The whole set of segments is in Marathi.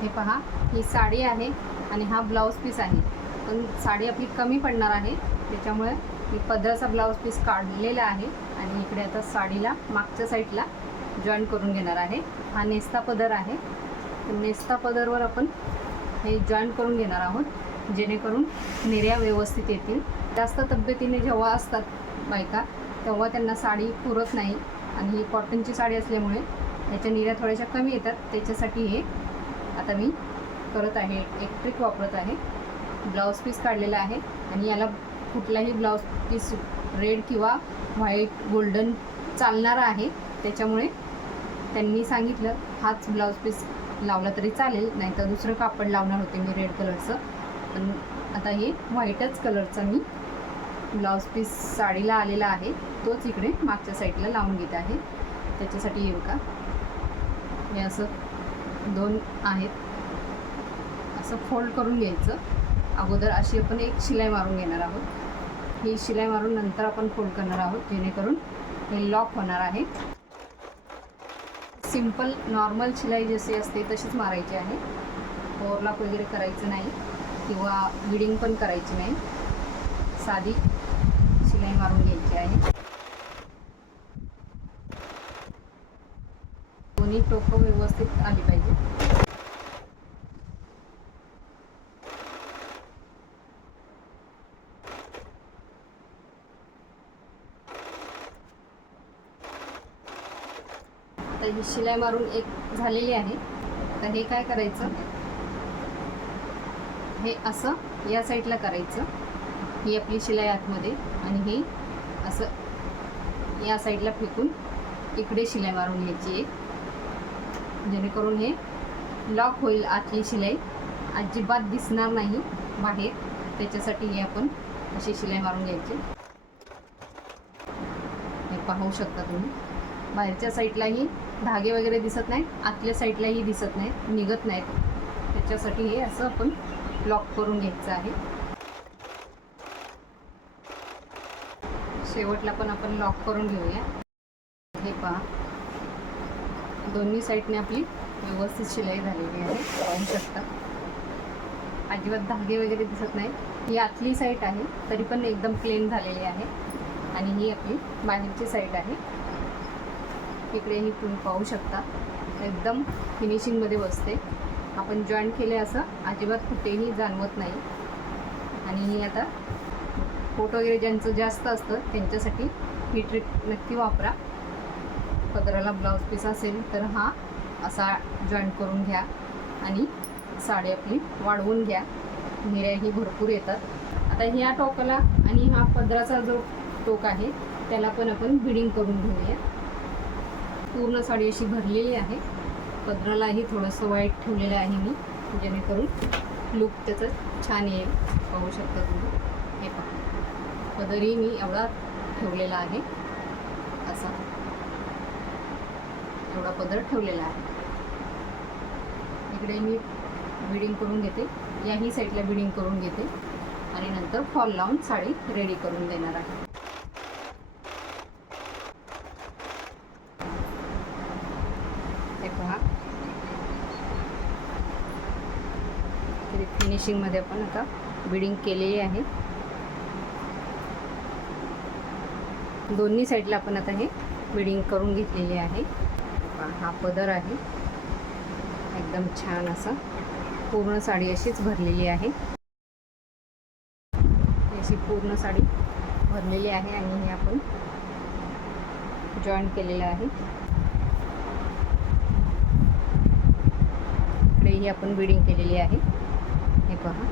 हे पहा ही साडी आहे आणि हा ब्लाऊज पीस आहे. पण साडी आपली कमी पडणार आहे त्याच्यामुळे मी पदराचा ब्लाऊज पीस काढलेला आहे आणि इकडे आता साडीला मागच्या साईडला जॉईन करून घेणार आहे. हा नेस्ता पदर आहे. नेस्ता पदरवर आपण हे जॉईन करून घेणार आहोत जेणेकरून निर्या व्यवस्थित येतील. जास्त तब्येतीने जेव्हा असतात बायका तेव्हा त्यांना साडी पुरत नाही. आणि ही कॉटनची साडी असल्यामुळे याच्या निर्या थोड्याशा कमी येतात. त्याच्यासाठी हे आता मी करत आहे एक ट्रिक वापरत आहे. ब्लाऊज पीस काढलेला आहे आणि याला कुठलाही ब्लाऊज पीस रेड किंवा व्हाईट गोल्डन चालणारा आहे. त्याच्यामुळे त्यांनी सांगितलं हाच ब्लाऊज पीस लावला तरी चालेल नाहीतर दुसरं कापड लावणार होते मी रेड कलरचं पण आता हे व्हाईटच कलरचा मी ब्लाऊज पीस साडीला आलेला आहे. तोच इकडे मागच्या साईडला लावून घेत आहे. त्याच्यासाठी येऊ का? हे असं दोन आहेत. असं फोल्ड करून घ्यायचं. अगोदर अशी आपण एक शिलाई मारून घेणार आहोत. ही शिलाई मारून नंतर आपण फोल्ड करणार आहोत जेणेकरून हे लॉक होणार आहे. सिंपल नॉर्मल शिलाई जशी असते तशीच मारायची आहे. ओवरलॉक वगैरे करायचं नाही किंवा विडिंग पण करायची नाही. साधी शिलाई मारून घ्यायची आहे. दोन्ही टोकं व्यवस्थित आली पाहिजे. आता ही शिलाई मारून एक झालेली आहे. तर हे काय करायचं? हे असं या साईडला करायचं. ही आपली शिलाई आतमध्ये आणि हे असं या साईडला फेकून इकडे शिलाई मारून घ्यायची आहे. जेणेकरून हे लॉक होईल आतली शिलाई. अजिबात दिसणार नाही बाहेर. त्याच्यासाठी हे आपण अशी शिलाई मारून घ्यायची. हे पाहू शकता तुम्ही. बाहेरच्या साईडलाही धागे वगैरे दिसत नाहीत. आतल्या साईडलाही दिसत नाहीत. निघत नाहीत. त्याच्यासाठी हे असं आपण लॉक करून घ्यायचं आहे. शेवटला पण आपण लॉक करून घेऊया. हे पहा. दोन्ही साईडने आपली व्यवस्थित शिलाई झालेली आहे. पाहू शकता. अजिबात धागे वगैरे दिसत नाही. ही आतली साईड आहे तरी पण एकदम प्लेन झालेली आहे. आणि ही आपली बाहेरची साईड आहे. इकडे ही तुम्ही पाहू शकता. एकदम फिनिशिंगमध्ये बसते. आपण जॉईन केले असं अजिबात कुठेही जाणवत नाही. आणि ही आता फोटो वगैरे ज्यांचं जास्त असतं त्यांच्यासाठी ही ट्रिक नक्की वापरा. पदराला ब्लाऊज पीस असेल तर हा असा जॉईन करून घ्या आणि साडी आपली वाढवून घ्या. निर्याही भरपूर येतात. आता ह्या टोकाला आणि हा पदराचा जो टोक आहे त्याला पण आपण बिडिंग करून घेऊया. पूर्ण साडी अशी भरलेली आहे. पदरालाही थोडंसं वाईट ठेवलेलं आहे मी जेणेकरून लुक त्याचं छान येईल. पाहू शकता तुम्ही. हे पहा. पदरही मी एवढा ठेवलेला आहे. असा. एवढा पदर ठेवलेला आहे. इकडे मी बिडिंग करून घेते. याही साईडला बिडिंग करून घेते. आणि नंतर फॉल लावून साडी रेडी करून देणार आहे. फिनिशिंगमध्ये आपण आता बिडिंग केलेली आहे. दोन्ही साईडला आपण आता हे बिडिंग करून घेतलेली आहे. पहा, हा पदर आहे. एकदम छान असा. पूर्ण साडी अशीच भरलेली आहे. अशी पूर्ण साडी भरलेली आहे आणि हे आपण जॉईन केलेलं आहे. इकडेही आपण बिडिंग केलेली आहे. हे पहा.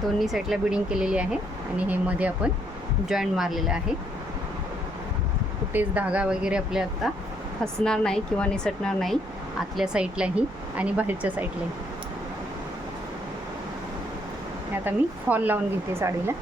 दोन्ही साईडला बिडिंग केलेली आहे आणि हे मध्ये आपण जॉईंट मारलेलं आहे. कुठेच धागा वगैरे आपल्या आता फसणार नाही किंवा निसटणार नाही आतल्या साईडलाही आणि बाहेरच्या साईडलाही. आता मी फॉल लावून घेते साडीला.